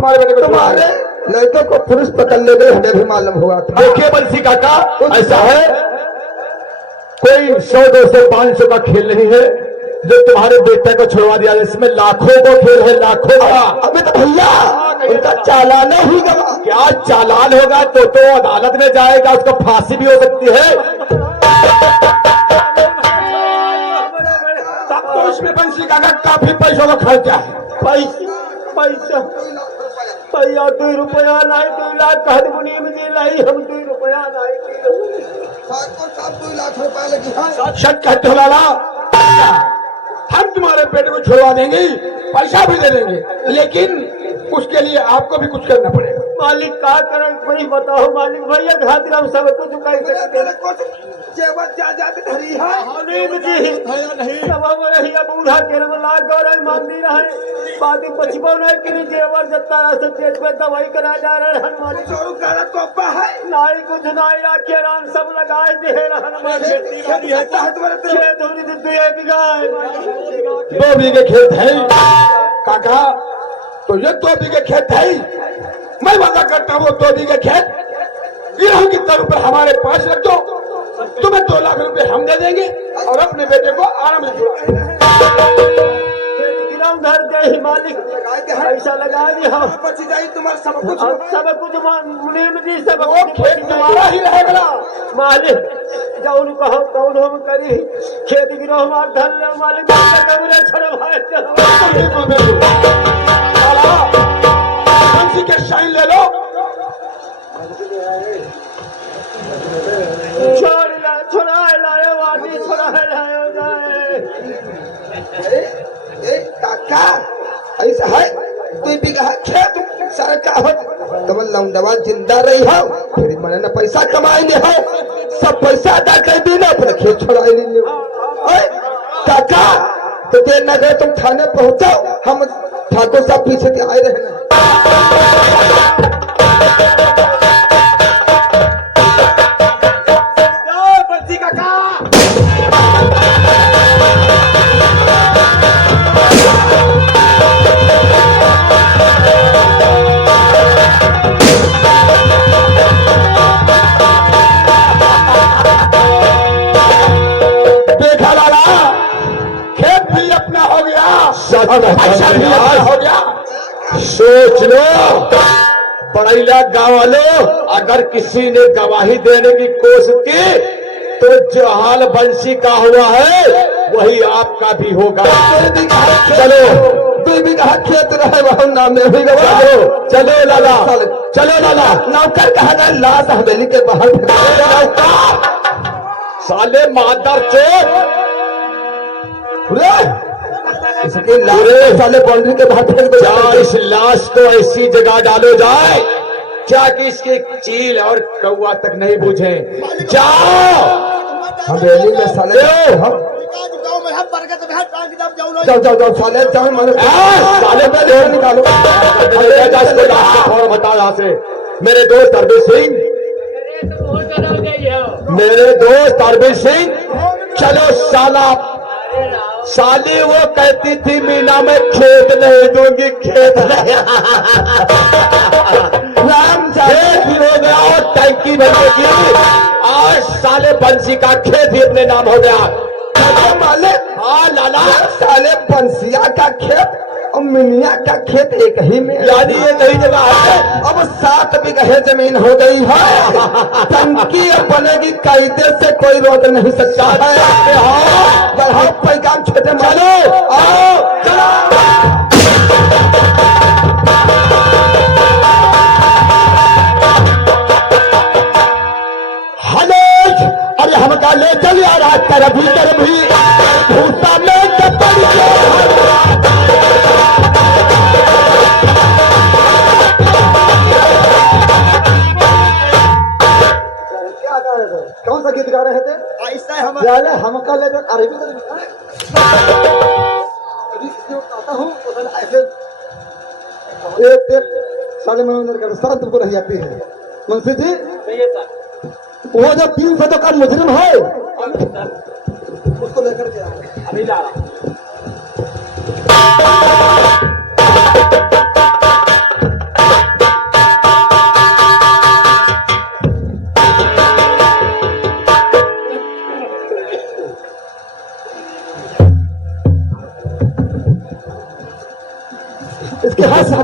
तुम्हारे बेटे को तुम्हारे लड़के को पुलिस पकड़ ले गई, हमें भी मालूम हुआ था। देखिए बंसी काका, ऐसा है कोई 100, 200, 500 का खेल नहीं है जो तुम्हारे बेटे को छुड़वा दिया। इसमें लाखों का खेल है, लाखों का। अबे तो भैया उनका चालान ही गवा। क्या चालान होगा तो अदालत में जाएगा, उसको फांसी भी हो सकती है। तब तो इसमें बंसी काका काफी पैसों का खर्चा है। पैसा भैया 2 रुपया लाई, 2 लाख कहत मुनीम जी लाई, हम 2 रुपया लाई। सब 2 लाख रुपया लगी है। शक कहते हो लाला, हम तुम्हारे बेटे को छुड़वा देंगे, पैसा भी दे देंगे, लेकिन उसके लिए आपको भी कुछ करना पड़ेगा। मालिक का करण वही बताओ मालिक, भैया खातिर हम सब कुछ जेवर जायदाद धरी है। मुनीम जी सब रहिया बूढ़ा के नाम लाग गौरव मांगनी रहे, बादी पछबो नहीं कि जेवर जत्ता रहा सब पेट पे दवाई करा जा रहे हन मालिक। जोरू का कोपा है नाई कुछ नाई राखे राम सब लगाए दे रहन मालिक। खेत होनी तो 2 बीघा है, 2 बीघे खेत है काका, तो ये 2 बीघे खेत है। मैं वादा करता हूँ 2 बीघे खेत गिरहू कितना रुपए हमारे पास रख दो, तुम्हें 2 लाख रुपए हम दे देंगे और अपने बेटे को आराम से छुड़ा। धर दे मालिक, पैसा लगा दिया बच जाई तुम्हारा सब कुछ। सब कुछ मुनीम जी सब वो खेत तुम्हारा ही रहेगा मालिक। जौन कहो कौन हम करी, खेत गिरो हमार धन ले मालिक, बंसी के साइन ले लो। छोड़ा लाए वादी छोड़ा लाए काका ऐसा है 2 बीघा खेत सरकार तुम लौंडवा जिंदा रही हो, फिर मैंने न पैसा कमाई ले हो, सब पैसा अदा कर दी ना, अपना खेत छोड़ाई ले। काका तो देर न गए, तुम थाने पहुंचो, हम ठाकुर साहब पीछे के आए रहे। अच्छा भी हो गया। सोच लो बड़ैला गाँव वालों, अगर किसी ने गवाही देने की कोशिश की तो जो हाल बंसी का हुआ है वही आपका भी होगा। चलो 2 बीघा खेत रहे वह नाम में भी गवा। चलो लाला, चलो लाला। नौकर कहा जाए लाश हवेली के बाहर साले मादर चोर, साले बाउंड्री के बाहर फेंक दो। क्या इस लाश को ऐसी जगह डालो जाए क्या कि इसके चील और कौवा तक नहीं बुझे। जाओ हवेली में साले जाओ साले साले पे निकालो। और बता यहाँ से मेरे दोस्त अरविंद सिंह, मेरे दोस्त अरविंद सिंह, चलो साला साली वो कहती थी मीना में खेत नहीं दूंगी, खेत नहीं। राम खेत भी हो गया और टंकी बनेगी, आज साले बंसी का खेत ही अपने नाम हो गया। मालिक हाँ लाला, साले बंसिया का खेत और मिनिया का खेत एक ही में, यानी ये नई जगह है। अब 7 बीघा जमीन हो गई है, टंकी अब बनेगी, कायदे से कोई रोक नहीं सकता है। बढ़ाओ पैगाम छोटे, चलो आओ चलो। हेलो, अरे हमका ले चल यार, आज तरफ भी भूसा में टपड़ कौन सा गीत गा रहे थे? ऐसा हमका ले अरबी हूँ ऐसे साले मनोरंजन कर शांत को रह जाती है। मुंशी जी वो जो 300 का मुजरिम है उसको लेकर के अभी जा रहा।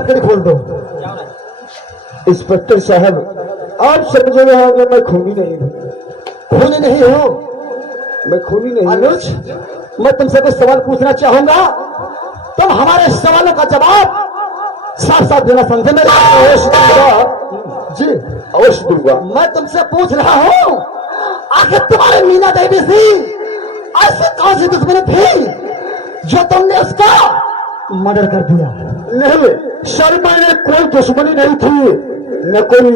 हथकड़ी खोल दो। इंस्पेक्टर साहब, आप समझे रहे होंगे मैं खूनी नहीं हूँ। खूनी नहीं हूँ, मैं खूनी नहीं। अनुज, मैं तुमसे कुछ सवाल पूछना चाहूंगा, तुम हमारे सवालों का जवाब साफ साफ देना। समझे मेरे? अवश्य दूंगा जी, अवश्य दूंगा। मैं तुमसे पूछ रहा हूँ, आखिर तुम्हारे मीना देवी से ऐसी कौन सी दुश्मनी थी जो तुमने उसका मर्डर कर दिया? नहीं सर, मैंने कोई दुश्मनी नहीं थी, न कोई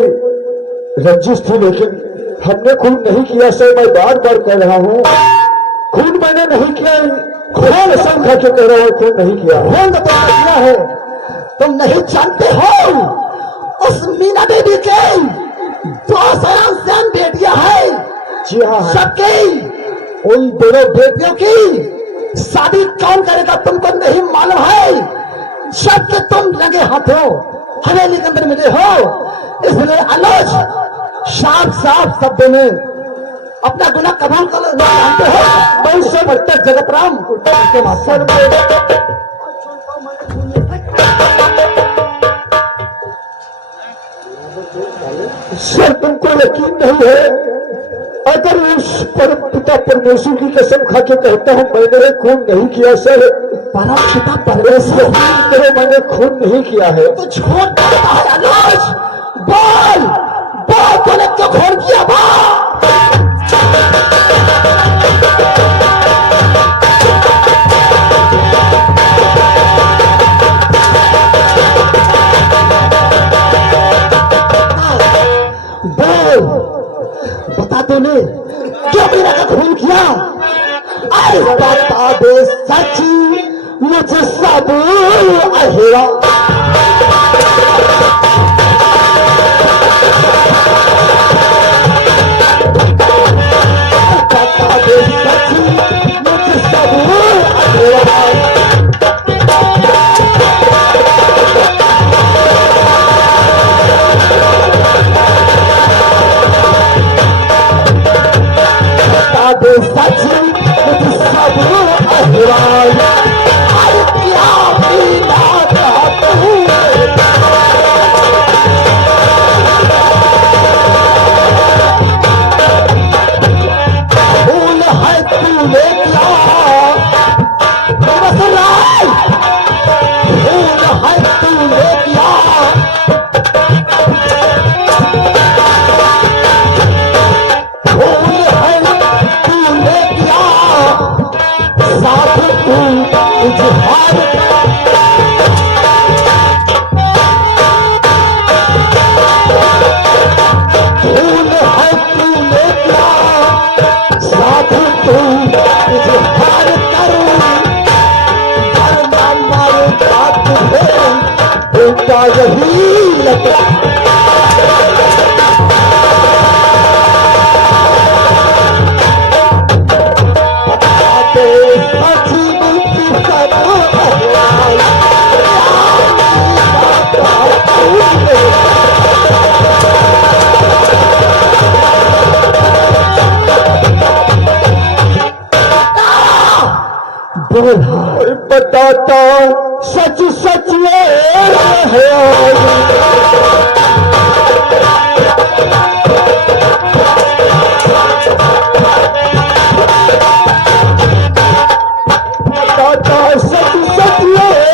रंजिश थी, लेकिन हमने खून नहीं किया सर। मैं बार बार कह रहा हूँ, खून मैंने नहीं किया। खून कसम खा के कह रहा हूँ, खून नहीं किया। खून तो तुमने किया है। तुम नहीं जानते हो उस मीना देवी के 2 सयान बेटियां हैं। जी हाँ, सबकी उन दोनों बेटियों की शादी कौन करेगा तुमको नहीं मालूम है? जबकि तुम लगे हाथों हवेली के अंदर मिले हो, इसलिए अनुज साफ साफ शब्दों में अपना गुनाह कबूल कर लो। जानते हो मैं सब तक जगत राम के मास्टर सर, तुमको यकीन नहीं है? अगर उस पर पिता परमेश्वर की कसम खा के कहता हूँ मैंने खून नहीं किया सर। परम पिता परमेश्वर करो मैंने खून नहीं किया है तो झूठ बोलता है अनुज। बोल बोल, तूने क्यों खून किया? बता तूने क्यों मीना का खून किया? बता दे सच, मुझे सब अहेरा। बता दे सच, मुझे सब अहेरा। सच मुझे सब अहवाल क्या पीना चाहता हूँ। भूल है तूने क्या भूल है तूने क्या साथ तू इजहार भूल है तूने क्या साथ तू इजहार कर मारे बात है उनका यही लगा। बताता सच सच बताता सच सच नहीं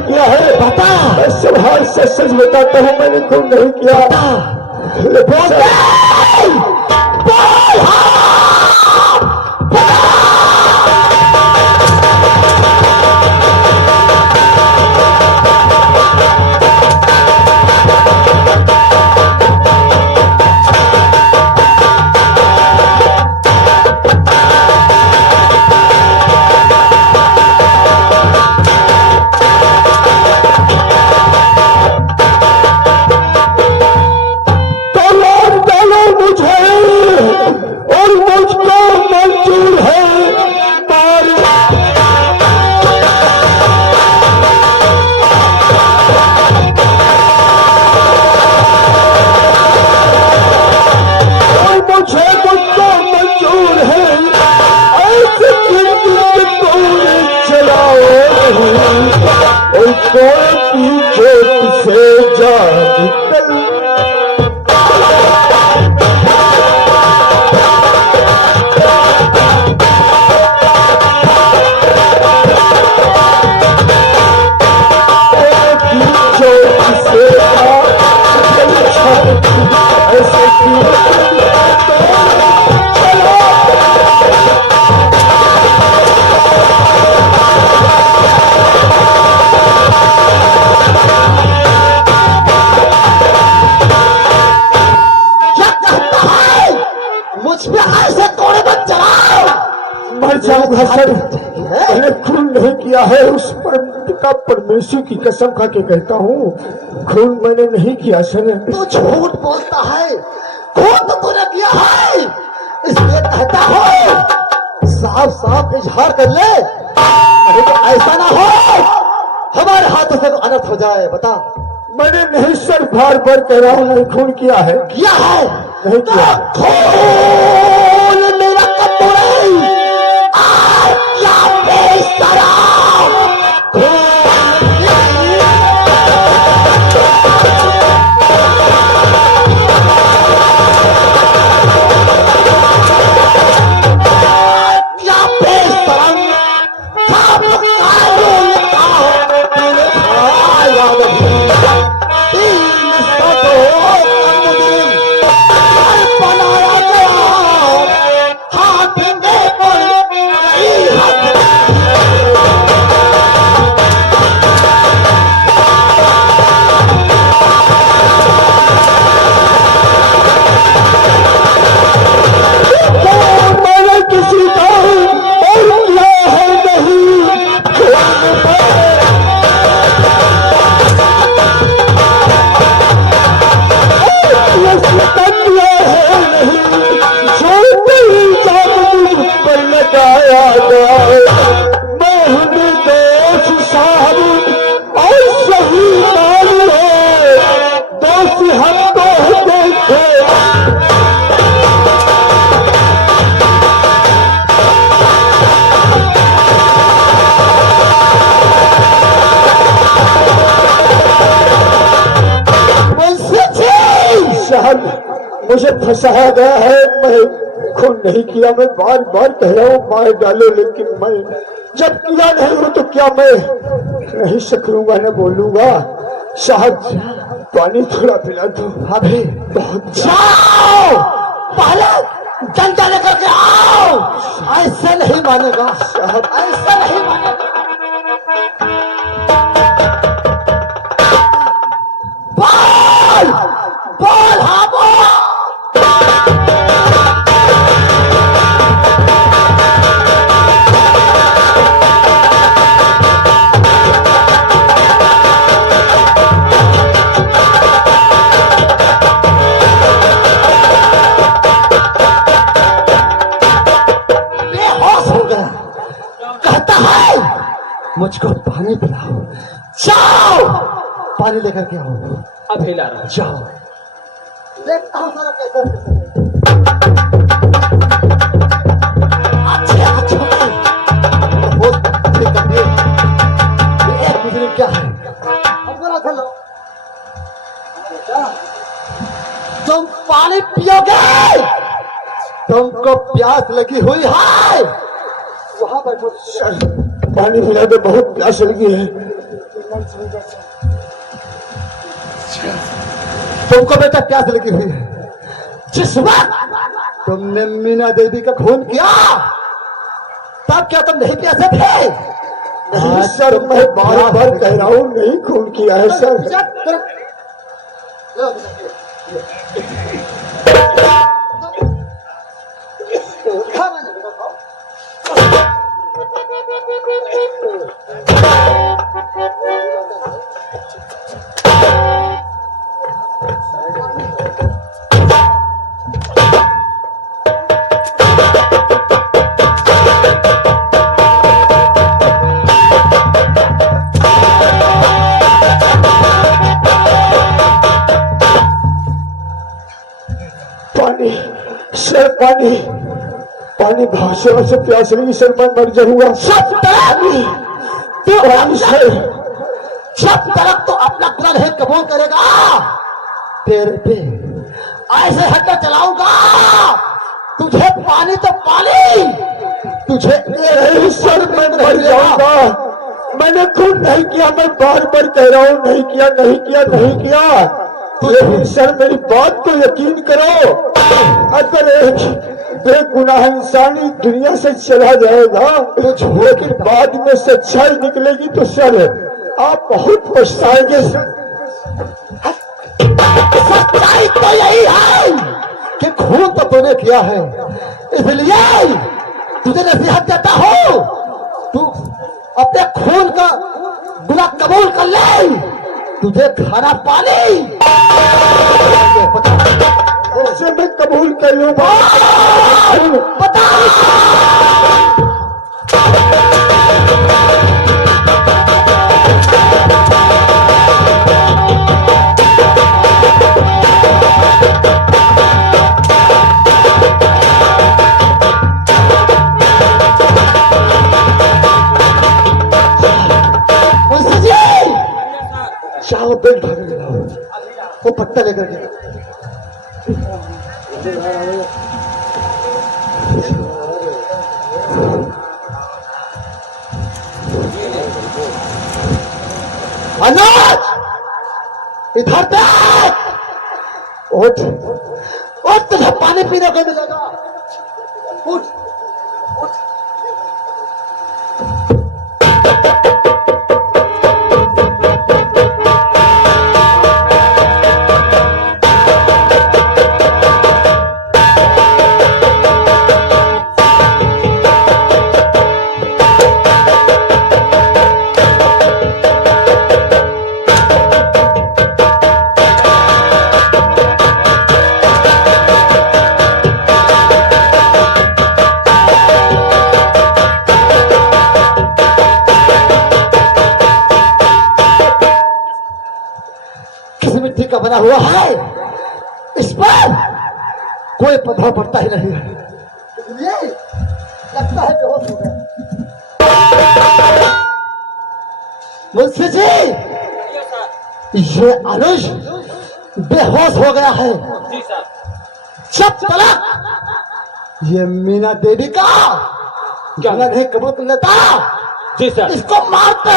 किया है हाल। सच सच बताता हूँ मैंने खून नहीं किया। और जा निकल। ऐसे मर जाऊंगा सर। मैंने खून नहीं किया है, उस पर का परमेश्वर की कसम खा के कहता हूँ, खून मैंने नहीं किया सर। तू झूठ बोलता है, खून तो तूने किया है, इसलिए कहता हो साफ साफ इजहार कर ले, नहीं तो ऐसा ना हो हमारे हाथों से तो अनर्थ हो जाए। बता। मैंने नहीं सर, बार बार कह रहा हूँ, नहीं खून किया है। किया है? नहीं किया। खून मेरा कपूर क्या बेसरा मुझे फंसाया गया है, मैं खून नहीं किया। मैं बार बार कह रहा हूँ मार डालो, लेकिन मैं जब किया नहीं हूँ तो क्या मैं नहीं सकूंगा, न बोलूंगा। साहब पानी थोड़ा पिला दो। अभी बहुत जाओ, पहले डंडा लेकर के आओ। ऐसे नहीं मानेगा साहब, ऐसा नहीं मानेगा। बोल बोल, हाँ बोल। मुझको पानी पिलाओ। जाओ पानी लेकर के आओ। अभी ला रहा। जाओ, देखता हूँ सारा कैसे। अच्छा एक मुजरिम क्या है? तुम पानी पियोगे? तुमको प्यास लगी हुई है? वहां बैठो। पानी पिला दो, बहुत प्यास लगी है। तुमको बेटा प्यास लगी हुई है। जिस वक्त तुमने मीना देवी का खून किया, तब क्या तुम नहीं प्यासे थे? नहीं सर, मैं बार बार कह रहा हूँ नहीं खून किया है सर। सर पानी पानी भाषा से प्यास लगी सर, मैं मर जाऊंगा। पानी पानी सर, जब तक तो अपना गुनाह नहीं कबूल करेगा तेरे पे ऐसे हट्टा चलाऊंगा, तुझे पानी तो पानी, तुझे नहीं सर, मैं मर जाऊंगा। मैंने खुद नहीं किया, मैं बार बार कह रहा हूँ नहीं किया नहीं किया नहीं किया। लेकिन सर मेरी बात को यकीन करो, अगर एक बेगुनाह इंसान इस दुनिया से चला जाएगा लेकिन बाद में सच्चाई निकलेगी तो सर आप बहुत पछताएंगे। सच्चाई तो यही है कि खून तो तूने किया है, इसलिए तुझे नसीहत देता हूं, तू अपने खून का गुनाह कबूल कर ले, तुझे खाना पानी उससे मैं कबूल कर लूंगा। बता चाहो पेट भर गया, वो पत्ता लेकर के अनुज इधर देख, उठ उठ, तुझे पानी पीने को मिलेगा, उठ उठ। का बना हुआ है, इस पर कोई प्रभाव पड़ता ही नहीं है, इसलिए लगता है बेहोश हो गया। मुंशी जी, ये अनुज बेहोश हो गया है। जब तक ये मीना देवी का क्या नहीं कबूल कर लेता, जी सर, इसको मारते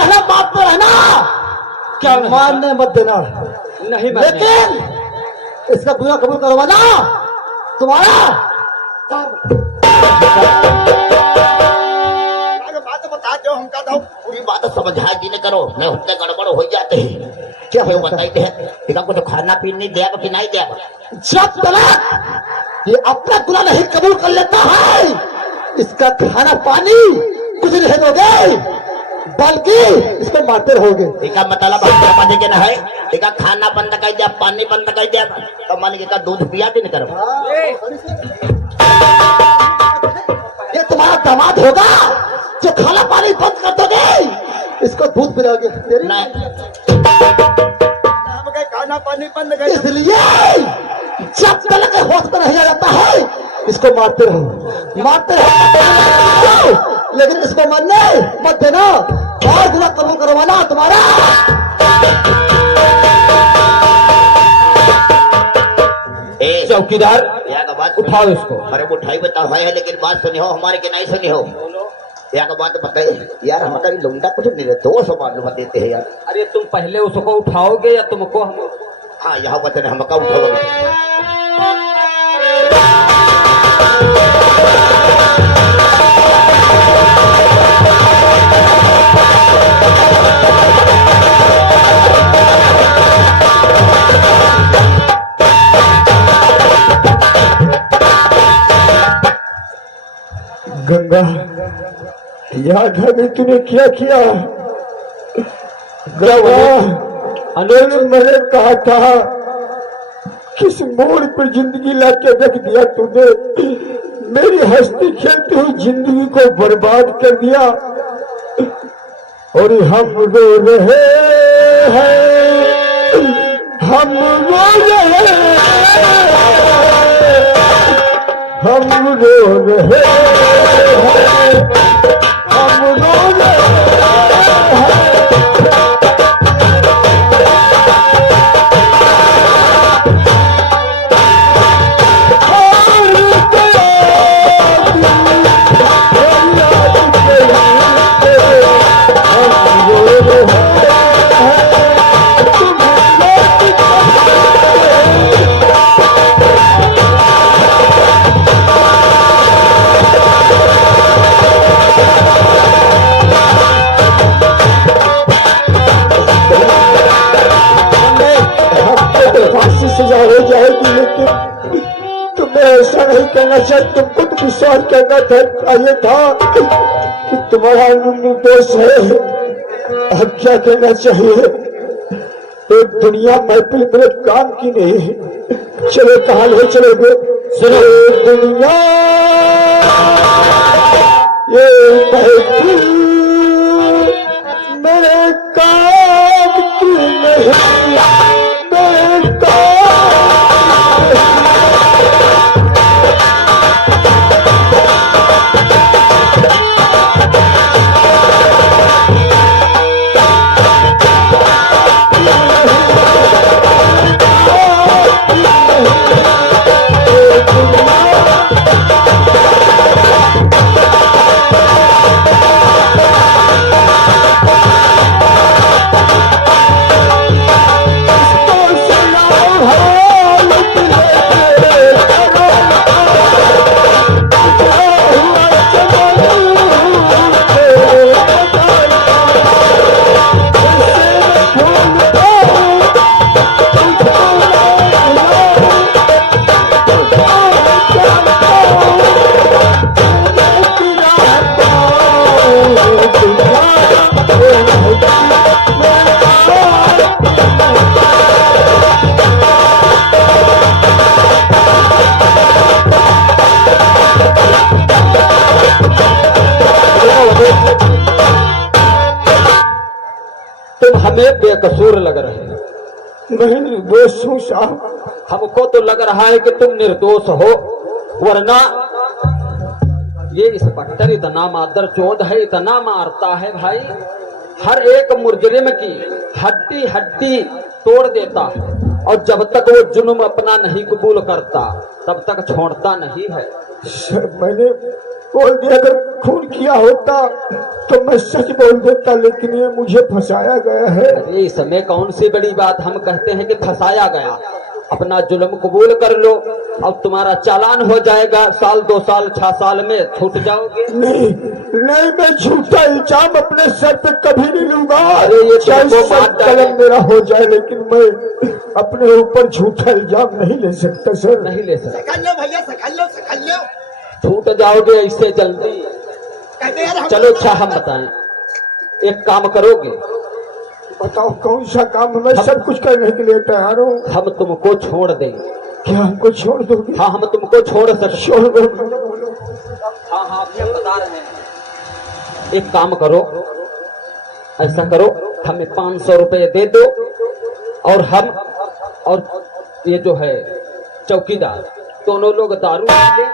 रहना, क्या मारने मत देना नहीं, लेकिन इसका गुनाह कबूल करवाना तुम्हारा बात बता दो, हमका दो पूरी बात समझा जी न करो, नहीं होते गड़बड़ हो जाते हैं। क्या क्यों होता है? बताइए कि हमको तो खाना पीना नहीं देगा कि नहीं देगा। जब तक ये अपना गुनाह नहीं कबूल कर लेता है, इसका खाना पानी कुछ नहीं दोगे, बल्कि इसको मारते रहोगे। इसका मतलब समझ के ना है, इसका खाना बंद कर दिया, पानी बंद कर दिया, तो मान के दूध पिया भी नहीं करो। ये तुम्हारा दामाद होगा जो खाना पानी बंद कर दोगे, इसको दूध पिलाओगे। खाना पानी बंद कर, इसलिए जब तक होश में नहीं आ जाता है, इसको मारते रहो, लेकिन इसको मरने मत देना और गुनाह कबूल करवाना तुम्हारा। चौकीदार बात उठाओ इसको। अरे उठाई बताओ है, लेकिन बात सुनी हो हमारे के नहीं सुनी हो। या का बात बताइए यार, हमारा लौंडा कुछ नहीं रहते, वो सब मालूम देते हैं यार। अरे तुम पहले उसको उठाओगे या तुमको हम? हाँ यहाँ बता हमका उठाओगे। गंगा, याद है भी तूने क्या किया? गंगा, अनिल मैंने कहा था किस मोड़ पर जिंदगी लाके रख दिया तूने, मेरी हंसती खेलती हुई जिंदगी को बर्बाद कर दिया। और हम रो रहे हैं, हम रो रहे हैं, हम रो रहे हैं, हम रो रहे हैं। फांसी सजा हो जाएगी, लेकिन तुम्हें ऐसा नहीं करना चाहिए। तुमको तो विश्वास करना चाहिए था कि तुम्हारा निर्दोष है। अब क्या करना चाहिए? एक दुनिया महफिल मेरे काम की नहीं है। चलो कहाँ ले चलोगे? सुनो, दुनिया ये महफिल मेरे काम की नहीं, मेरे काम हमें बेकसूर लग रहे हैं। मैं निर्दोष हूँ साहब। हमको तो लग रहा है कि तुम निर्दोष हो, वरना ये इंस्पेक्टर इतना मादर चौध है, इतना मारता है भाई, हर एक मुजरिम की हड्डी हड्डी तोड़ देता है, और जब तक वो जुर्म अपना नहीं कबूल करता तब तक छोड़ता नहीं है। सर मैंने बोल दिया, अगर खून किया होता तो मैं सच बोल देता, लेकिन ये मुझे फंसाया गया है। अरे इसमें कौन सी बड़ी बात, हम कहते हैं कि फंसाया गया, अपना जुल्म कबूल कर लो और तुम्हारा चालान हो जाएगा, साल 2 साल 6 साल में छूट जाओगे। नहीं नहीं, मैं झूठा इल्जाम अपने सर पे कभी नहीं लूंगा। अरे ये चाहे तुमको सब मार डाले। कलम मेरा हो जाए, लेकिन मैं अपने ऊपर झूठा इल्जाम नहीं ले सकता सर। नहीं ले सकते, सकल लो भैया, सकल लो। छूट जाओगे ऐसे जल्दी। कहते यार चलो अच्छा हम बताएं, एक काम करोगे, बताओ कौन सा काम? मैं सब कुछ करने के लिए तैयार हूँ। हम तुमको छोड़ दें। क्या हमको छोड़ दोगे? हाँ हम तुमको छोड़ सकते। छोड़ दो। हाँ हाँ अभी हम बता रहे हैं। एक काम करो, ऐसा करो, हमें 500 रुपए दे दो, और हम और ये जो है चौकीदार दोनों लोग दारू लेंगे,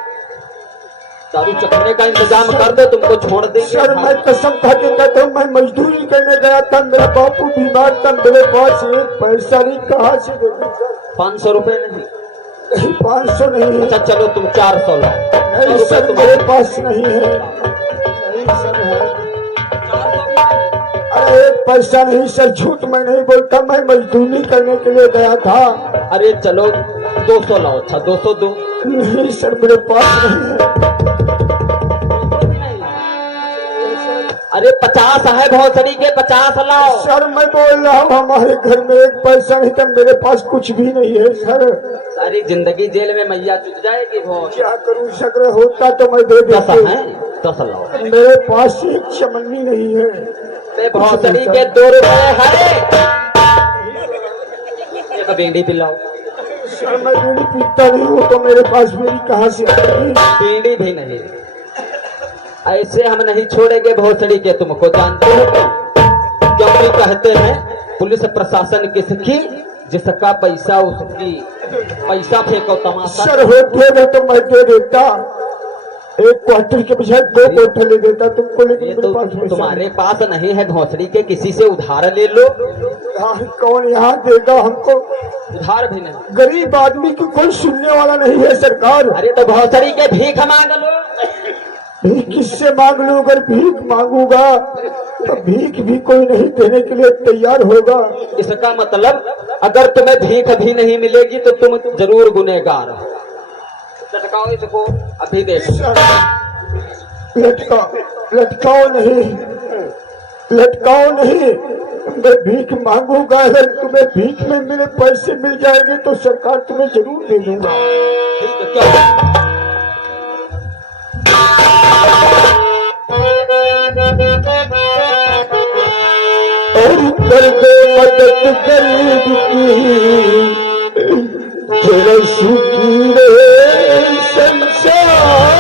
दारू चखने का इंतजाम कर दो, तुमको छोड़ देंगे। सर मैं कसम खा के कहता हूँ, मैं मजदूरी करने गया था, मेरा बापू बीमार था, मेरे पास एक पैसा नहीं, कहाँ से दे दूं सर? 500 रुपए नहीं? 500 नहीं। अच्छा चलो तुम 400 लाओ। नहीं सर मेरे पास नहीं है। नहीं सर है। अरे एक पैसा नहीं सर, झूठ मैं नहीं बोलता, मैं मजदूरी करने के लिए गया था। अरे चलो 200 लाओ। अच्छा 200 दो। नहीं सर मेरे पास नहीं है। अरे 50 है भोसड़ी के, 50 लाओ। सर मैं बोल रहा हूँ हमारे घर में एक पैसा नहीं था, मेरे पास कुछ भी नहीं है सर। सारी जिंदगी जेल में मैया चुक जाएगी। भोज क्या करूँ, शक्र होता तो मैं दे 10 देता। है, 10 लाओ। मेरे पास एक चमन्नी नहीं है। अरे भोसड़ी के 2 रुपए है, एक बीड़ी पिलाओ। सर मैं बीड़ी पीता नहीं हूँ, तो मेरे पास बीड़ी कहाँ से आएगी? बीड़ी भी नहीं, ऐसे हम नहीं छोड़ेंगे भोसड़ी के, तुमको जानते हो क्योंकि कहते हैं पुलिस प्रशासन किसकी, जिसका पैसा उसकी। पैसा फेंको तमाशा। सर होते तो मैं दे देता, एक क्वार्टर के बजाय 2 क्वार्टर ले देता तुमको, लेकिन ये मेरे तो पास पैसा तुम्हारे पास नहीं है भोसड़ी के, किसी से उधार ले लो। नहीं। हाँ, कौन यहाँ देगा हमको? उधार भी नहीं। गरीब आदमी की कोई सुनने वाला नहीं है सरकार। अरे तो भोसड़ी के भीख मांग लो। भीख किससे मांग लूं? अगर भीख मांगूंगा तो भीख भी कोई नहीं देने के लिए तैयार होगा। इसका मतलब अगर तुम्हें भीख भी नहीं मिलेगी तो तुम जरूर गुनहगार हो। लटकाओ इसको, अभी देखो। लटकाओ नहीं, लटकाओ नहीं, मैं भीख मांगूंगा। अगर तुम्हें भीख में मेरे पैसे मिल जाएंगे तो सरकार तुम्हें जरूर दे दूंगा। और कर दो मदद गरीब की, तेरा सुखी रहे संसार।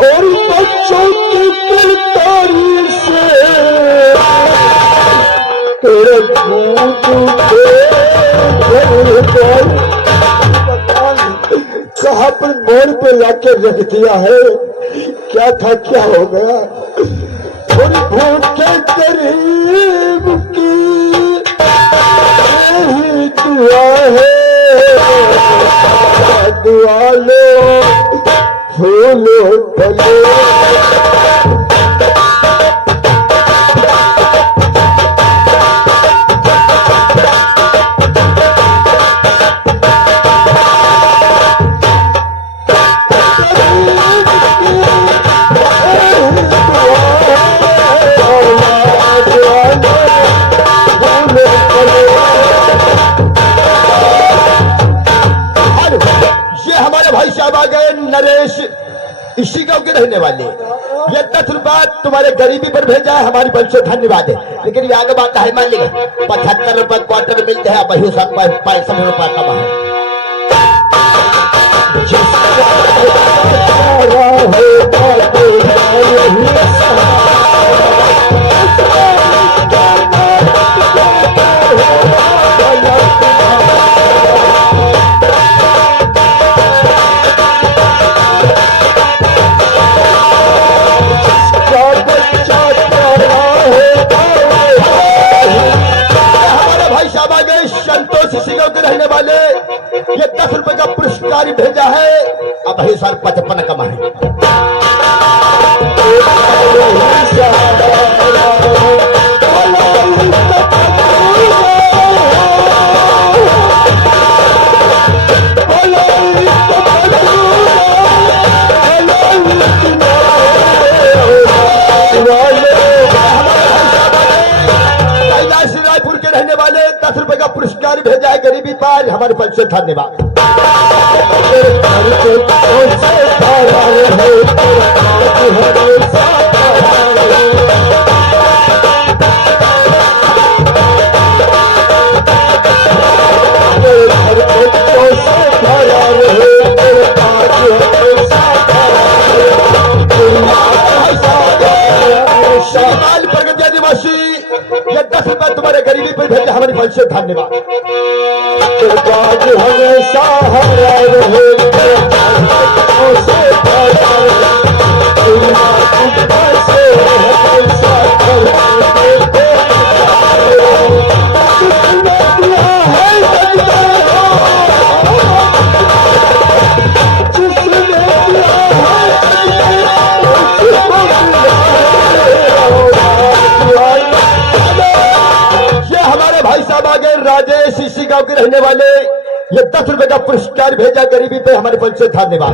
और बच्चों की किरदारी से तेरा कहाँ पर मोड़ पे लाके रख दिया है, क्या था क्या हो गया। और भूखे गरीब की यही दुआ है, दुआ लो फूलो फलो। नरेश इसी गांव के रहने वाले, ये 10 रुपया तुम्हारे गरीबी पर भेजा है, हमारी बल से धन्यवाद है। लेकिन ये आगे बात है मान लीजिए 75 रुपए क्वार्टर मिलते हैं, वही 65 रुपया कमा है। रहने वाले ये 10 रुपए का पुरस्कार भेजा है, अब वही 55 कमा है। रायपुर के रहने वाले 10 रुपए का पुरस्कार भेजा है गरीबी पार, हमारे पल से धन्यवाद। प्रगति निवासी ये 10 रुपए तुम्हारे गरीबी पर भेजा, हमारी पल से धन्यवाद। हमेशा राजेश इसी गांव के रहने वाले ये 10 रुपए का पुरस्कार भेजा गरीबी पे, हमारे पल से धन्यवाद।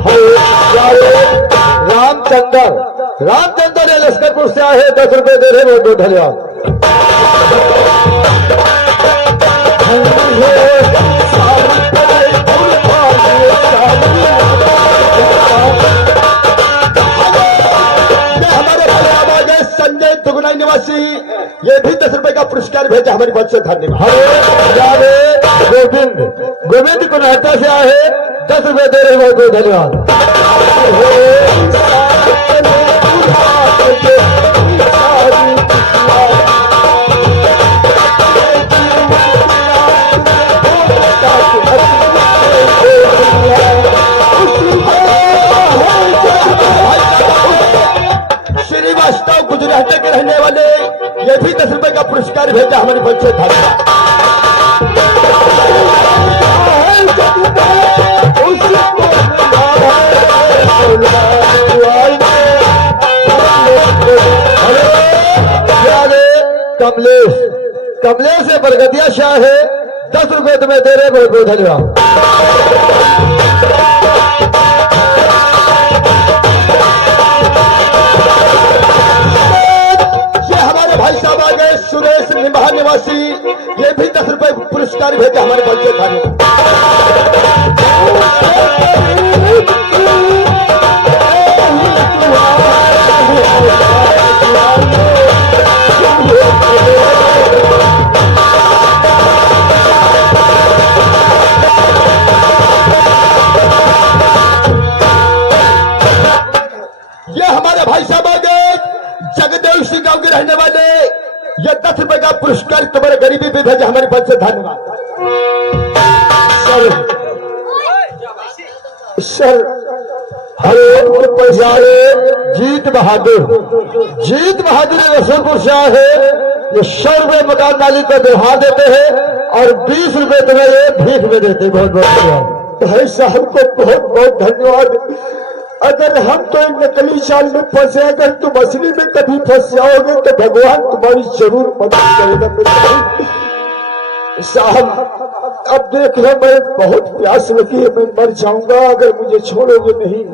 रामचंद्र ने लश्करपुर से आए 10 रुपए दे रहे, बहुत बहुत धन्यवाद। संजय दुगनाई निवासी ये भी 10 रुपए का पुरस्कार भेजा, हमारी बात से धन्यवाद। गोविंद कोनाटा से आए 10 रुपए दे रहे, बहुत बहुत धन्यवाद। श्रीवास्तव गुजरात के रहने वाले ये भी 10 रुपए का पुरस्कार भेजा, हमारे पल से धन्यवाद। कमलेश से बरगदिया शाह है 10 रुपए तुम्हें दे रहे, बहुत बहुत धन्यवाद। निवासी ये भी 10 रुपए पुरस्कार भेजे हमारे बच्चे थाने। ये हमारे भाई साहब आ गए जगदेव सिंह गांव के रहने वाले, ये 10 रुपए का पुरस्कार तुम्हारे गरीबी पे भेजा हमारे पद से धन्यवाद। सर हरे पैसा जीत बहादुर रसूलपुर से आए हैं। ये 100 रुपए मकान मालिक को दिखा देते हैं और 20 रुपए तुम्हें ये भीख में देते हैं। बहुत बहुत धन्यवाद भाई साहब को, बहुत बहुत धन्यवाद। अगर हम तो एक नकली चाल में फंसे, अगर तुम असली में कभी फंस जाओगे तो भगवान तुम्हारी जरूर मदद करेगा मेरे साहब। अब देख लो मैं बहुत प्यास लगी है, मैं मर जाऊंगा अगर मुझे छोड़ोगे नहीं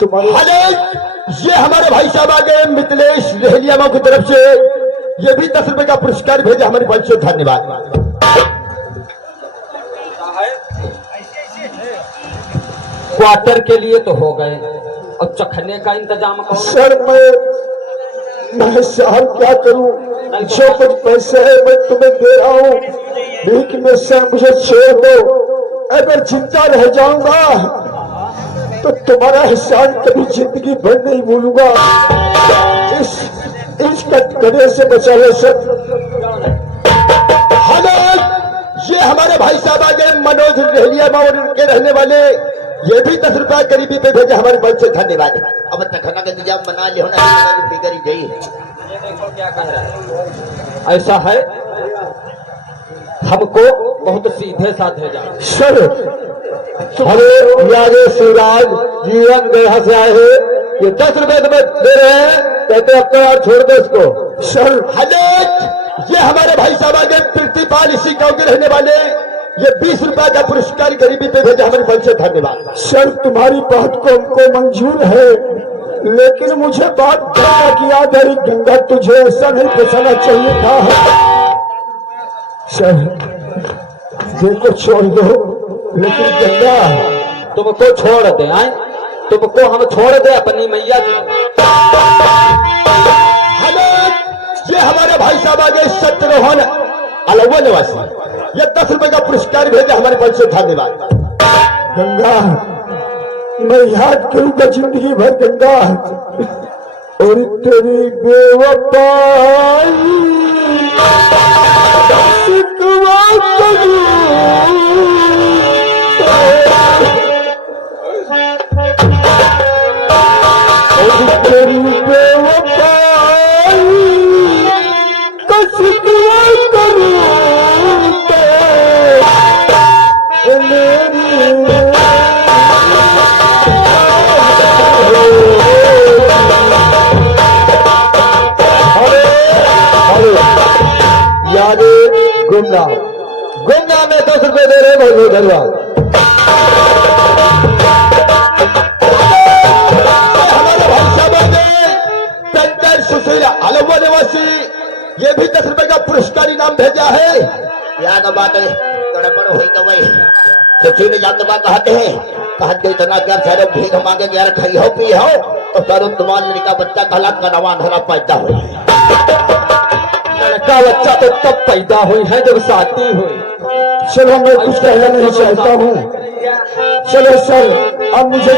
तुम्हारे। ये हमारे भाई साहब आ गए मिथिलेश रेहलिया की तरफ से, ये भी 10 रुपए का पुरस्कार भेजा हमारे पद से धन्यवाद। क्वार्टर के लिए तो हो गए और चखने का इंतजाम करो। सर मैं साहब क्या करूं, जो कुछ पैसे है मैं तुम्हें दे रहा हूं, भीख में से मुझे छोड़ दो। अगर जिंदा रह जाऊंगा तो तुम्हारा एहसान कभी जिंदगी भर नहीं भूलूंगा। इस कटकड़े से बचा ले सर। ये हमारे भाई साहब आ गए मनोज रेहलिया के रहने वाले, ये भी 10 रुपया गरीबी पे भेजे हमारे मन से धन्यवाद। अब तखना के तुझे मना लियो ना, बिगड़ी गई। ये देखो क्या कह रहा है। ऐसा है हमको बहुत सीधे साधे जा सर हमें यारे शिवराज जीवन देहा से आए हैं, ये 10 रुपए तुम्हें दे रहे हैं, कहते अब तो यार छोड़ दो इसको। सर ये हमारे भाई साहब आ गए प्रीतिपाल इसी गांव के रहने वाले, ये 20 रुपया का पुरस्कार गरीबी पे भेजा हमारे मन से धन्यवाद। सर तुम्हारी बात को हमको मंजूर है, लेकिन मुझे बात गंगा की याद है। गंगा तुझे ऐसा नहीं फंसाना चाहिए था। सर देखो छोड़ दो, लेकिन गंगा तुमको छोड़ दे आए, तुमको हम छोड़ दे अपनी मैया जी। ये हमारे भाई साहब आ गए सत्यरोहन अलवा निवासी, ये 10 रुपए का पुरस्कार भेजा हमारे मन से धन्यवाद। गंगा मैं याद करूंगा जिंदगी भर गंगा, और तेरी बेवफाई शिकवा करूं, और तेरी बेवफाई का शिकवा करूं गुमनाम में 10 रुपए दे रहे बहुत बहुत धन्यवाद। हमारे भाई साहब आ गए पेंटर सुशीला अलवा निवासी, ये भी 10 रुपए का पुरस्कार इनाम भेजा है। यहाँ का बात है थोड़ा बड़ा हुई तो वही सच्ची ने जाते बात कहते हैं इतना क्या सारे भीख मांगे यार खाई हो पी हो और सारो तुम्हारे लड़का बच्चा कहला कनवा धरा पैदा हो। लड़का बच्चा तो तब पैदा हुई है जब शादी हुई। चलो मैं कुछ कहना नहीं चाहता हूँ, चलो सर अब मुझे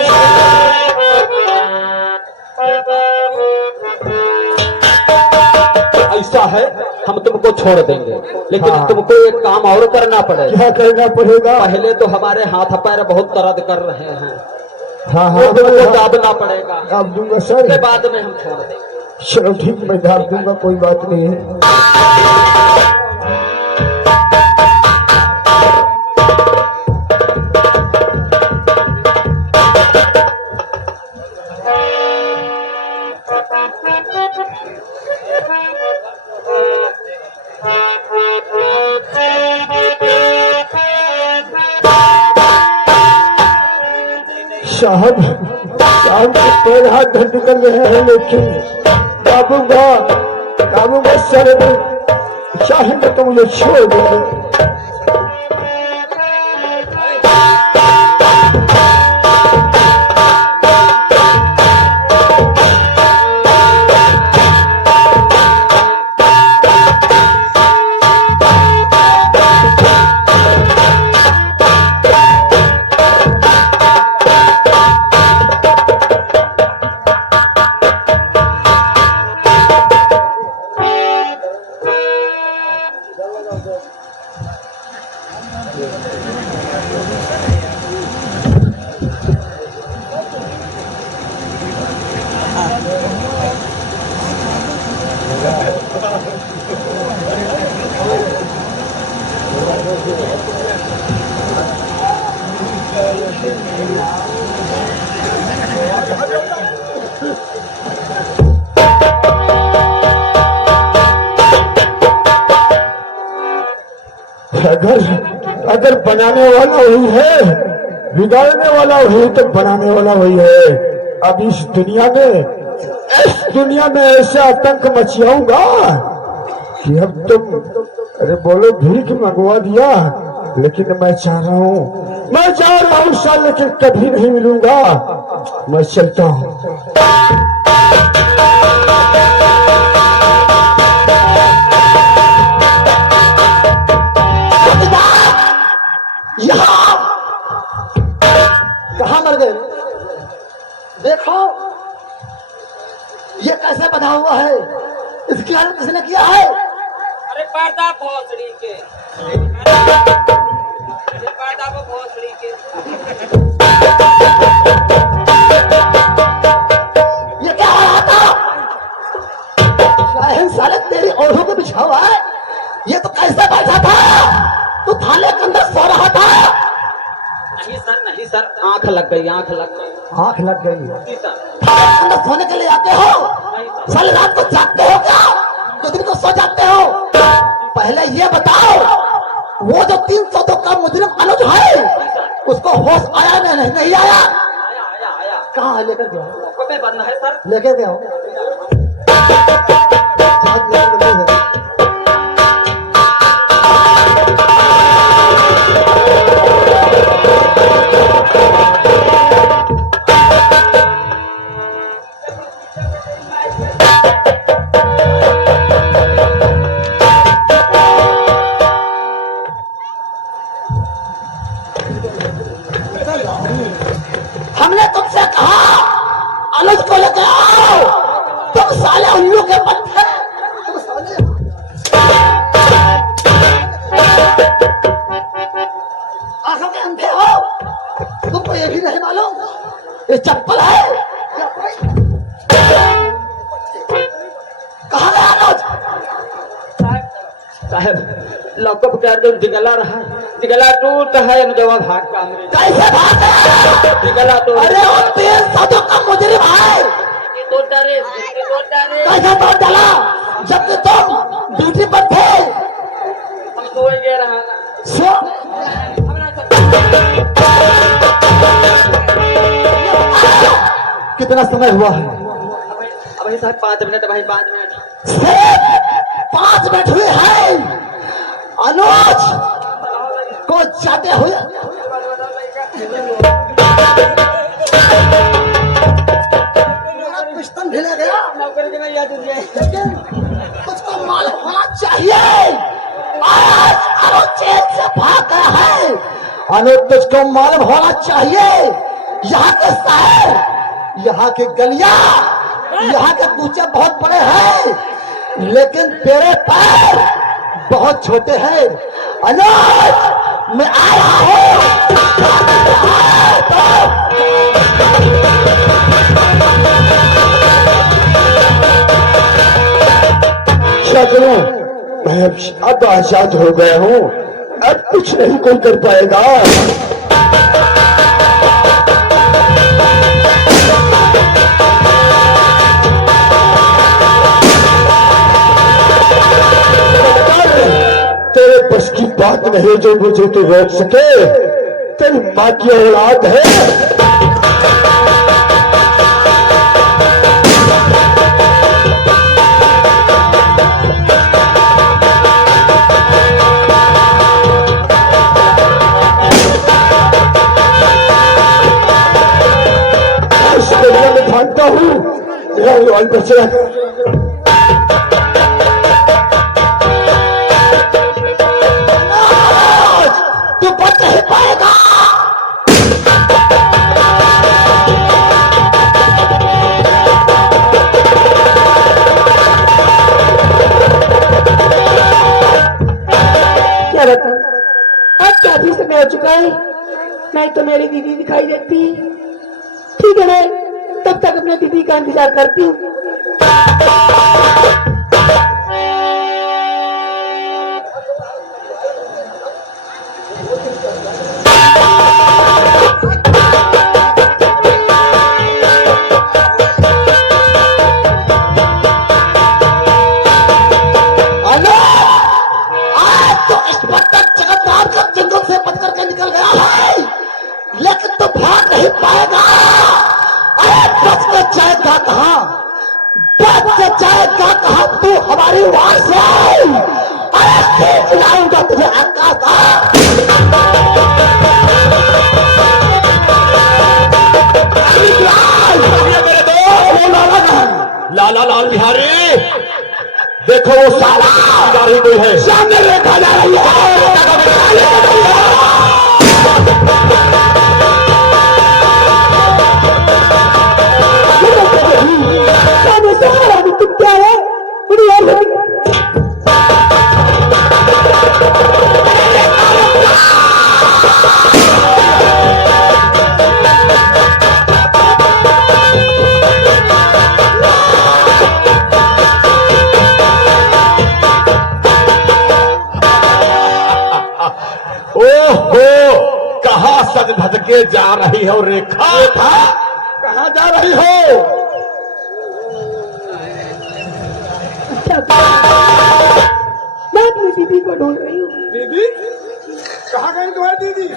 ऐसा है हम तुमको छोड़ देंगे, लेकिन हाँ। तुमको एक काम और करना पड़ेगा। क्या करना पड़ेगा? पहले तो हमारे हाथ पैर बहुत दर्द कर रहे हैं, हाँ वो तुमको हाँ दाबना पड़ेगा, दाब दूंगा उसके सर। बाद में हम छोड़ देंगे। चलो ठीक मैं दाब दूंगा, कोई बात नहीं है। साहब साहब के पैर हाथ धड़ निकल रहे हैं, लेकिन दाबूंगा दाबूंगा सर चाहे तो मुझे छोड़ दे। अगर बनाने वाला वही है, बिगाड़ने वाला वही, तो बनाने वाला वही है। अब इस दुनिया में ऐसा आतंक मचाऊंगा कि अब तुम, अरे बोलो, भीख मंगवा दिया, लेकिन मैं चाह रहा हूँ साल, लेकिन कभी नहीं मिलूंगा। मैं चलता हूँ। कहाँ मर गए? देखो ये कैसे बना हुआ है, इसकी हालत किसने किया है? अरे पर्दा भोसड़ी के, पर्दा को भोसड़ी के। ये क्या हो रहा था? शायद साले तेरी ओढ़ों पे बिछा हुआ है। ये तो कैसे बैठा था? तू थाने के अंदर सो रहा था? नहीं सर, आंख लग गई, आंख लग गई। आंख लग गई? नहीं सर। थाने के अंदर सोने के लिए आते हो? साले रात को जागते हो क्या? तो दिन को सो जाते हो? पहले ये बताओ, वो जो 302 का मुजरिम अनुज है, उसको होश आया नहीं आया? आया। कहाँ लेकर गया? लॉकअप में बंद है सर। लेकर गया हो? हमने तुमसे कहा अनुज को लेकर आओ, तुम साले उल्लू के बच्चे, तुम साले आंखों के अंधे हो। तुमको ये भी नहीं मालूम ये चप्पल है? कहाँ गया अनुज? साहब लॉकअप कर दो, दिगला रहा, दिगला टूट है, मुझे भाग का कैसे भाग गया? दिगला तो, अरे वो 302 का मुजरिम है। तो डरे। कैसे तोड़ डाला जबकि तुम ड्यूटी पर थे? हम तो ये रहा सो कितना समय हुआ है? अभी साहब 5 मिनट, भाई 5 मिनट। सिर्फ 5 मिनट हुए हैं। अनुज को जाते हुए पिस्टन ढिला गया। नौकरी के नहीं याद है। लेकिन तुझको मालूम होना चाहिए, आज अनुज जेल से भाग गया है। अनुज तुझको मालूम होना चाहिए, यहाँ के शहर, यहाँ की गलियां, यहाँ के कूचे बहुत बड़े हैं, लेकिन तेरे पैर बहुत छोटे हैं। अनुज मैं आ रहा हूँ। क्या करूं? मैं अब आजाद हो गया हूँ, अब कुछ नहीं कोई कर पाएगा। तेरे बस की बात नहीं जो मुझे तो रोक सके। तेरी माँ की औलाद है। और बच्चे तू बच नहीं पाएगा। क्या बताऊं, अब काफी समय हो चुका है, नहीं तो मेरी दीदी दिखाई देती। ठीक है, मैं तब तक अपने दीदी का इंतजार करती हूँ। लेकिन तो भाग नहीं पाएगा। अरे बच के जाएगा कहाँ, बच के जाएगा कहाँ तू हमारी वार से। अरे खींच लाऊंगा तुझे आकाश मेरे दोस्त लाला लाल बिहारी, देखो वो साला जा रही कोई है, सामने देखा जा रही है। तुम क्या है बड़ी यार ओहो, कहाँ सज धज के जा रही हो रेखा? कहाँ जा रही हो? मैं अपनी दीदी को ढूंढ रही हूँ। दीदी कहाँ गई तुम्हारी दीदी?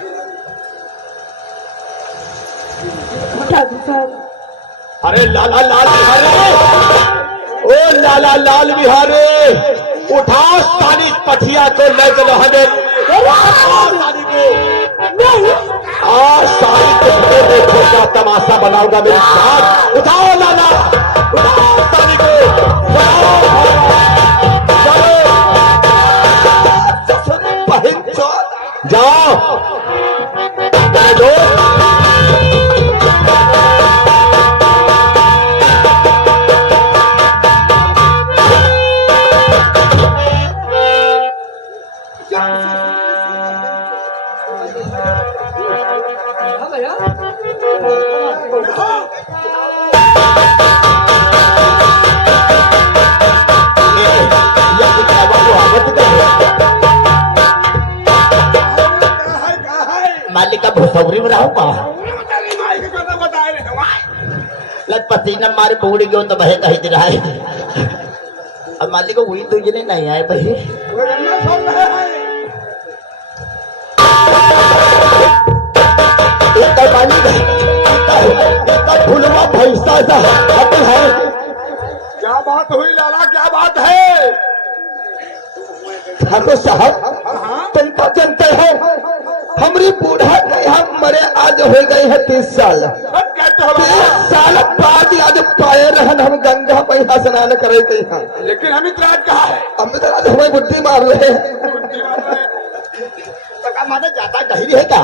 साधु साहब, अरे लाला लाल बिहारी, ओ लाला लाल बिहारी, उठाओ सानी पठिया को ले चलो हमें। सानी को आज सारी को देखो क्या तमाशा बनाऊंगा मेरे साथ। उठाओ लाला, उठाओ सानी को, जाओ मालिक का भुसौरी में रहूंगा। लग पसीना मारे बूढ़ गयो तो बहे कही रहा है। अब मालिक को हुई तो ये नहीं आए भाई। फुलवा भैंसा सा है। क्या बात हुई लाला, क्या बात है? ठाकुर साहब, तुम तो जानते हो हमारी बूढ़ा के हम मरे आज हो गए हैं 30 साल। 30 साल बाद आज पाए रहन हम गंगा पैसा स्नान करे के यहाँ। लेकिन अमित राज कहाँ है? अमित राज हमें बुद्धि मार रहे हैं। माता जाता कहीं है क्या?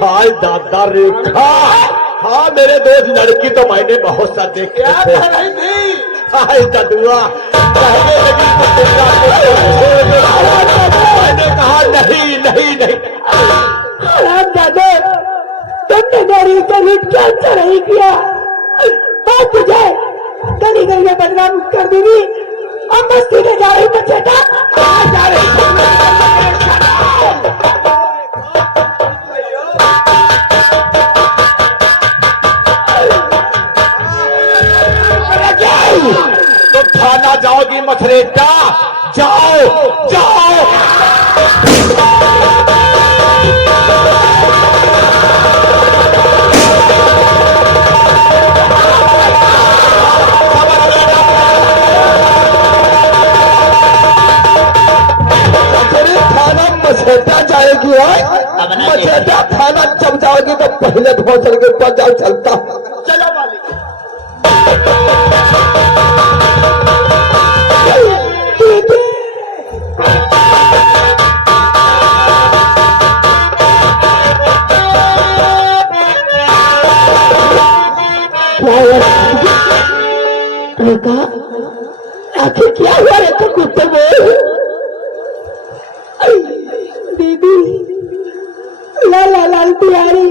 भाई दादा रेखा, हाँ मेरे दोस्त लड़की तो मैंने बहुत सा देखे थे। हाय ददुआ, कहने लगी तो मैंने कहा नहीं नहीं नहीं। दादा, तुमने मेरी कभी क्या अच्छा नहीं किया। मैं तुझे गली गली में बदनाम कर दूंगी। अब मस्ती में जा रही बचेटा, कहाँ जा रही? तो थाना जाओगी मथरेटा? जाओ जाओ। थाना मछेटा जाएगी, मछेटा आखिर क्या हुआ रे तो कुत्ते बोल। दीदी लाला लाल बिहारी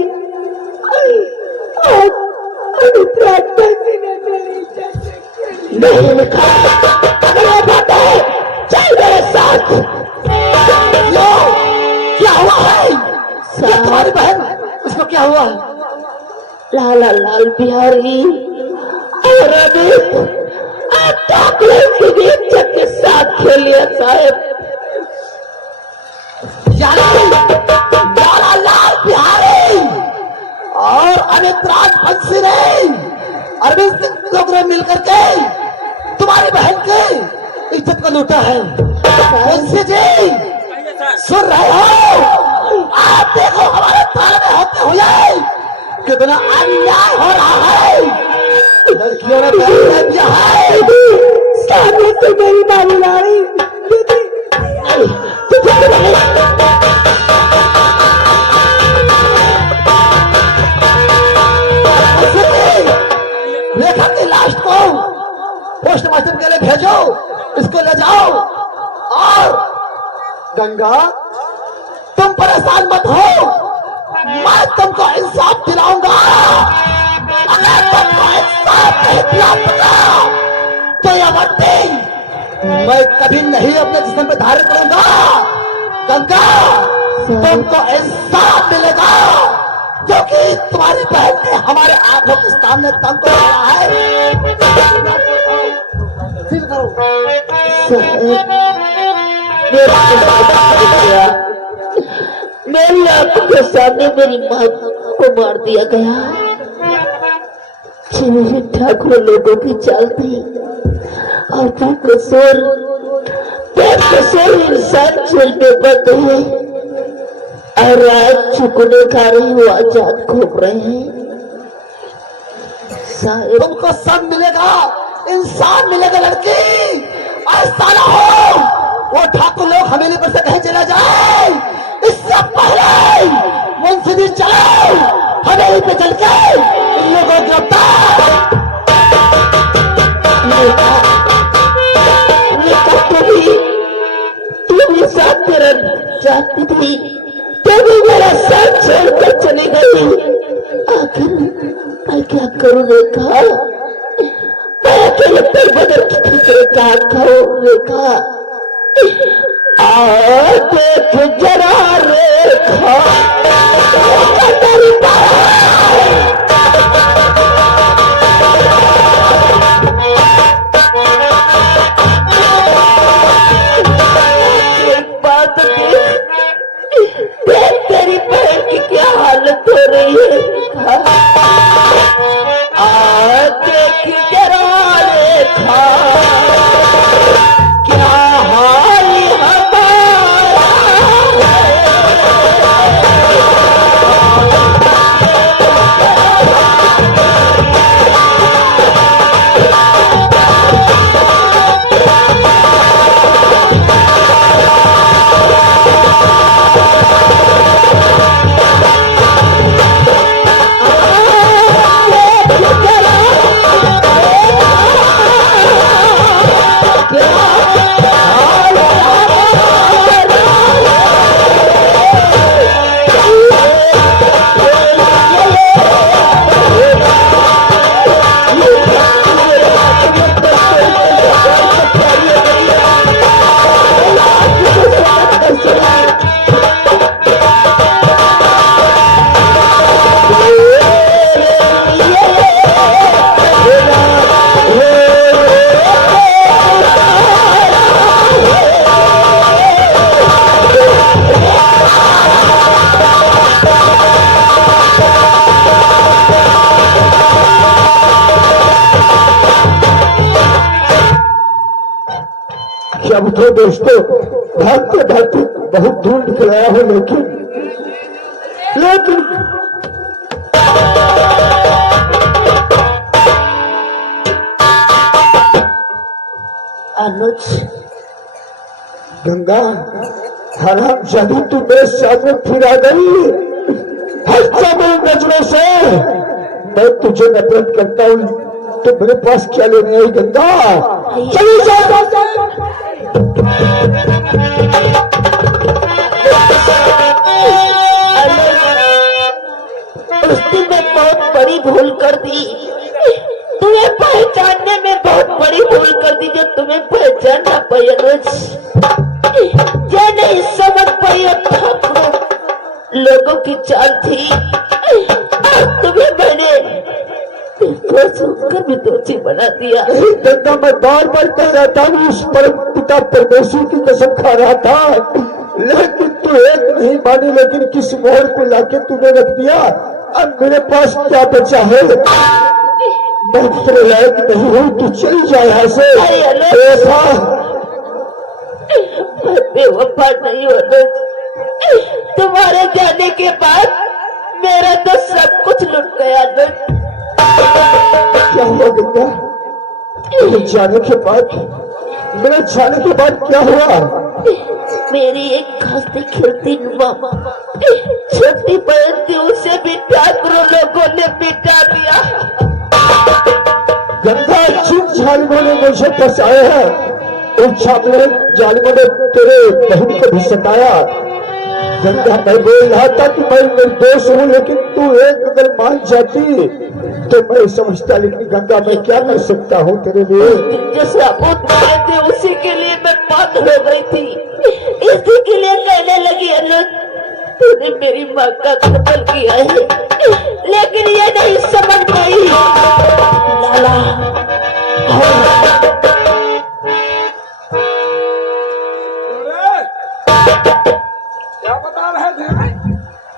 नहीं लिखा। अगर वो बात है चल मेरे साथ। लो क्या हुआ है? ये तुम्हारी बहन, उसको क्या हुआ? लाला लाल बिहारी और अमित के साथ खेलिए साहब। लाला लाल बिहारी और अमित राजवंशी ने अरविंद सिंह लोग ने मिलकर के तुम्हारी बहन की इज्जत को लूटा है। वंशी जी सुन रहे हो? आप देखो हमारे थाने में होते हुए कितना अन्याय हो रहा है। लड़कियों ने पैसा दिया है। सामने से मेरी बाबू लाई रेखा की लाश को पोस्टमार्टम के लिए भेजो, इसको ले जाओ। और गंगा तुम परेशान मत हो, मैं तुमको इंसाफ दिलाऊंगा। अगर तुमको इंसाफ नहीं दिला सका तो ये वर्दी मैं कभी नहीं अपने जिस्म पे धारण करूंगा। गंगा तुमको इंसाफ मिलेगा, क्योंकि तुम्हारी बहन ने हमारे आंखों के सामने तुमको मारा है। फील करो। मेरी आंखों के सामने मेरी माँ को मार दिया गया। मेरे ठाकुर लोगों की चाल थी और बेकसूर इंसान जेल में बंद है और आज चुकने खा रही वो आजाद घूम रहे हैं। तुमको सब मिलेगा, इंसान मिलेगा लड़की। ऐसा ना हो वो ठाकुर लोग हवेली पर से कहीं चला जाए, इससे पहले मुंशी जी चलो हवेली पे चल के इन लोगों को गिरफ्तार। तुम ही साथ मेरा चाहती थी, तभी मेरा साथ छोड़कर चली गई। आखिर मैं क्या करूं रेखा? मैं अकेले पर बदल की फिक्र क्या करूं रेखा? देख जरा रेखा तेरी बात देख तेरी बहन की क्या हालत हो रही है। देख जरा रेखा क्या हाल अब तो दोस्तों भागते भागते बहुत दूर निकल आया हूं, लेकिन अनुज गंगा हराम जादू तू मेरे सामने फिर आ गई। हंसता मेरी नजरों से, मैं तुझे नफरत करता हूँ तो मेरे पास क्या लेने आई गंगा? चली जाओ। उस दिन मैं बहुत बड़ी भूल कर दी, तुम्हें पहचानने में बहुत बड़ी भूल कर दी, जो तुम्हें पहचान ना पाई अनुज, जो नहीं समझ पाई लोगों की चाल थी। और तुम्हें मैंने कर भी दोषी बना दिया। गंगा, मैं बार बार कह रहा था, उस परम पिता परमेश्वर की कसम खा रहा था, लेकिन तू एक नहीं मानी। लेकिन किस मोड़ पे लाके तूने रख दिया। अब मेरे पास क्या बचा है? मैं तेरे लायक नहीं हूँ, तू चली जाए यहाँ से। ऐसा बेवफा नहीं हो, तुम्हारे जाने के बाद मेरा तो सब कुछ लुट गया। क्या हुआ गंगा? मेरे जाने के बाद, मेरे जाने के बाद क्या हुआ? मेरी एक हंसती खिलती मामा छोटी बहन थी, उसे भी ठाकुरों लोगों ने मिटा दिया। गंगा, जिन जालिमों ने मुझे फंसाया है, उन जालिमों ने तेरे बहन को भी सताया। गंगा, मैं बोल रहा था कि मैं निर्दोष हूँ, लेकिन तू एक अगर मान जाती तो मैं समझता। लेकिन गंगा, मैं क्या कर सकता हूँ तेरे लिए? जो सबूत मारे थे उसी के लिए मैं पागल हो गई थी, इसी के लिए कहने लगी अनुज तूने मेरी माँ का कत्ल किया है, लेकिन ये नहीं समझ पाई लाला। क्या बता रहे थे?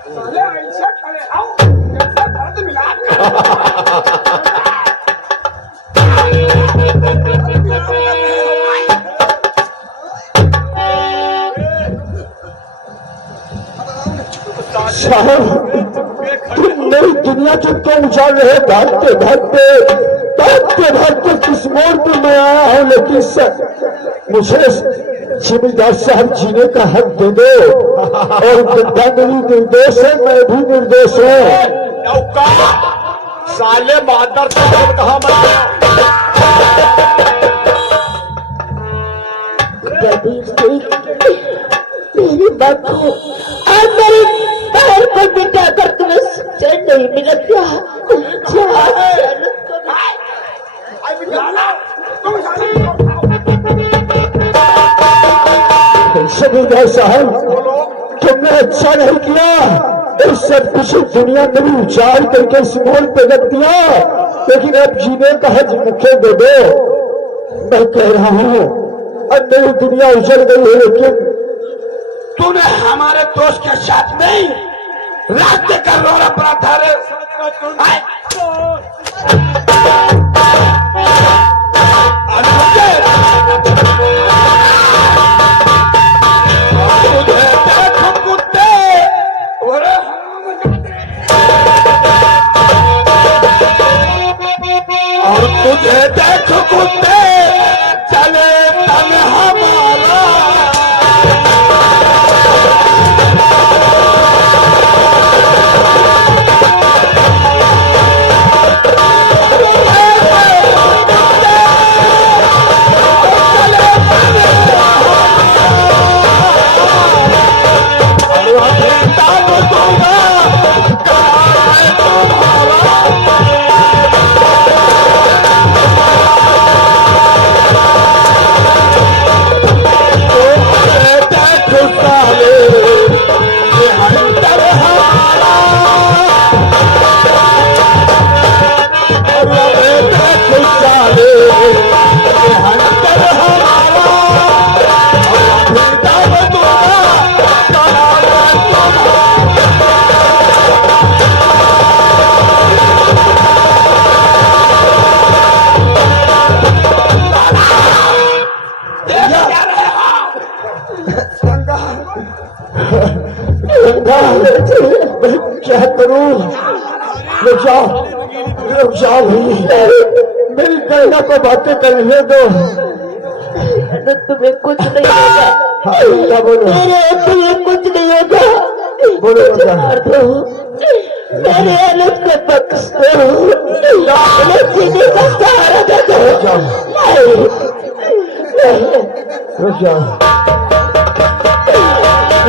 साले ऐसे खड़े आओ जैसे दर्द मिला साहब, तुम नई दुनिया जो क्यों उजाड़ रहे? भागते भागते किस मोड़ पर मैं आया हूँ, लेकिन मुझे जिम्मेदार साहब जीने का हक दे दो। और गंगा मेरी निर्दोष है, मैं भी निर्दोष हूँ। साले मादर से कहा मेरी बात को और मेरी पैर को मिटा कर तुम्हें चैन नहीं मिला क्या? जमींदार साहब, तुमने अच्छा नहीं किया। इस सब कुछ दुनिया मेरी उजाड़ करके इस मोड़ पे रख दिया, लेकिन अब जीने का हज मुझे दे दो। मैं कह रहा हूँ, अब मेरी दुनिया उजड़ गई है, लेकिन तूने हमारे दोस्त के साथ नहीं रात का रोना पड़ा था रे। और तुझे देख कुत्ते चले तन हमारा। क्या करूं? रुक जाओ मेरी गंगा को बातें करने दो। तुम्हें कुछ नहीं होगा। क्या बोलो? तुम्हें कुछ नहीं होगा। बोलो मार दो, मेरे अनुज को बख्श दो, मैं जीने का सहारा दे दो। रुक जाओ,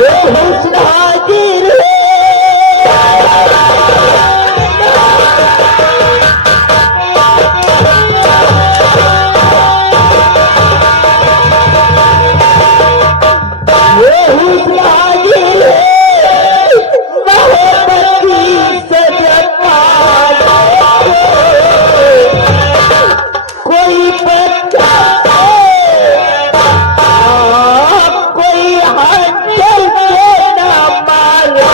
ये हुस्न हाजिर है, ये हुस्न हाजिर है, मोहब्बत की सजमा कोई बच्चा कोई हंसल के ना मारे।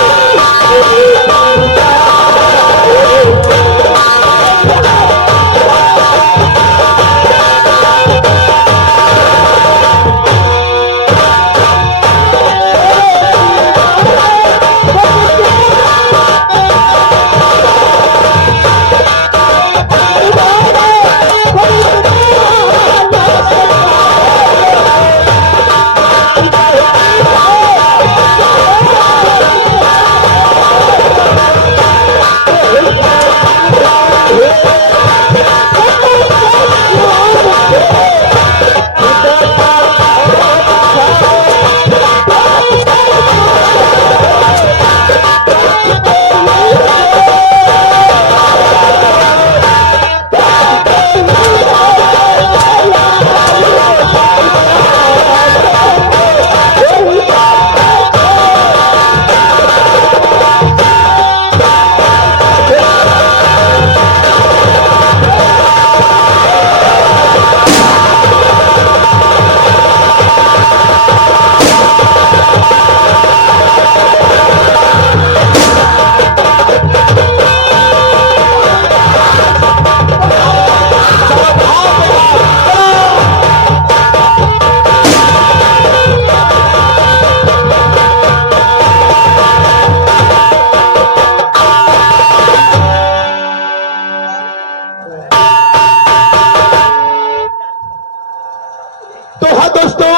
तो हाँ दोस्तों,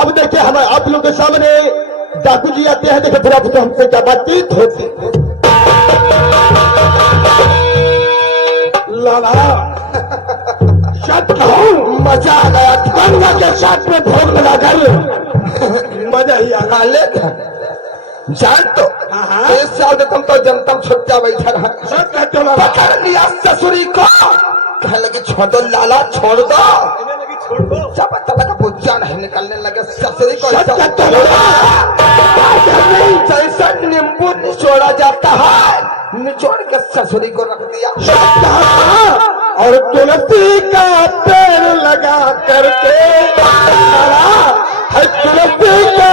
अब देखिए हम आप लोगों के सामने डाकू जी आते हैं। देखिए बुरा तो हमसे क्या बातचीत होती है। लाला सच कहूं, मजा आ गया। गंगा के साथ में भोग लगाकर मजा ही आ गया। हालत जान तो इस साल तो तुम तो जनता छुट्टा बैठा रहा। सच कहते हो लाला। पकड़ लिया ससुरी को, कहने लगे छोड़ दो लाला, छोड़ दो। सब तब का बुच्चा नहीं निकलने लगे ससुरी को। सच कहते हो जैसा नींबू निचोड़ा जाता है, निचोड़ के ससुरी को रख दिया। और तुलसी का पेड़ लगा करके तुलसी का